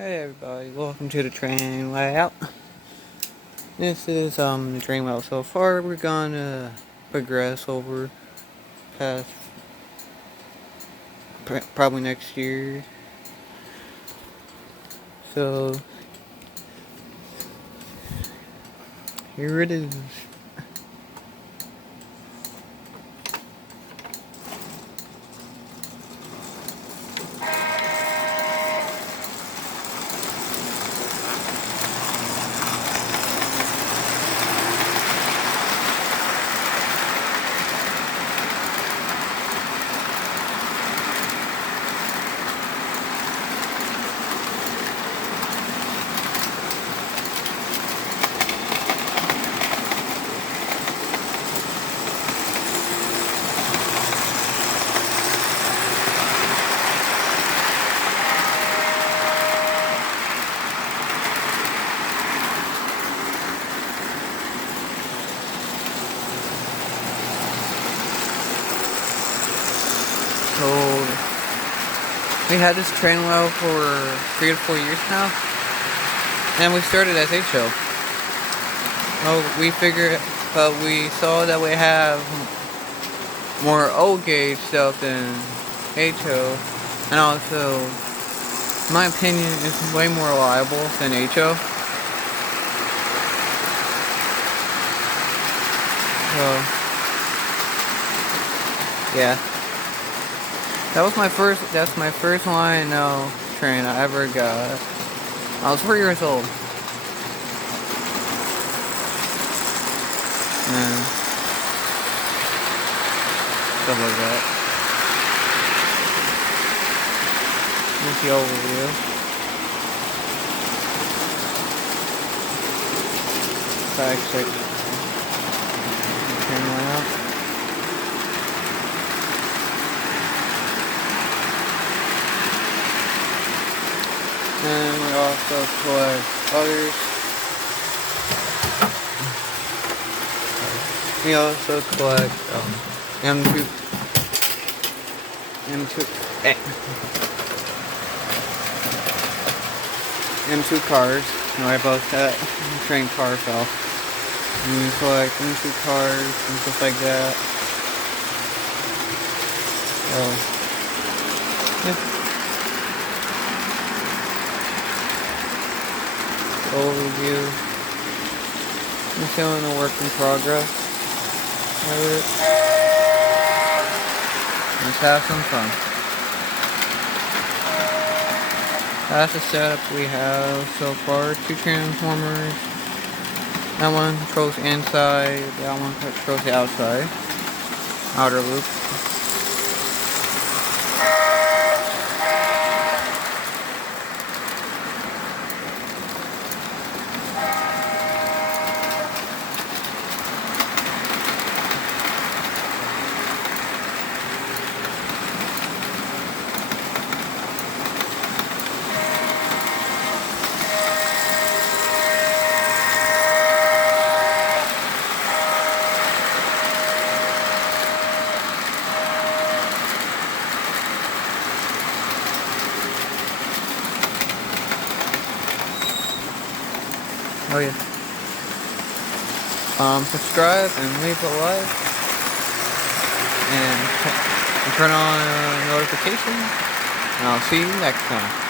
Hey everybody, welcome to the train layout. This is the train layout so far. We're gonna progress over past probably next year. So here it is. So we had this train layout for 3 to 4 years now, and we started as HO. But we saw that we have more O gauge stuff than HO, and also, in my opinion, it's way more reliable than HO. So, yeah. That's my first Lionel train I ever got. I was 4 years old. And stuff like that. Here's the overview. Fact check. Train layout. And we also collect others. We also collect M2 cars. I both that train car fell. And we collect M2 cars and stuff like that. So, yeah. Overview. I'm showing a work in progress. Let's have some fun. That's the setup we have so far. 2 transformers. That one controls the inside. That one controls the outside. Outer loop. Oh yeah. Subscribe and leave a like. And turn on notifications. And I'll see you next time.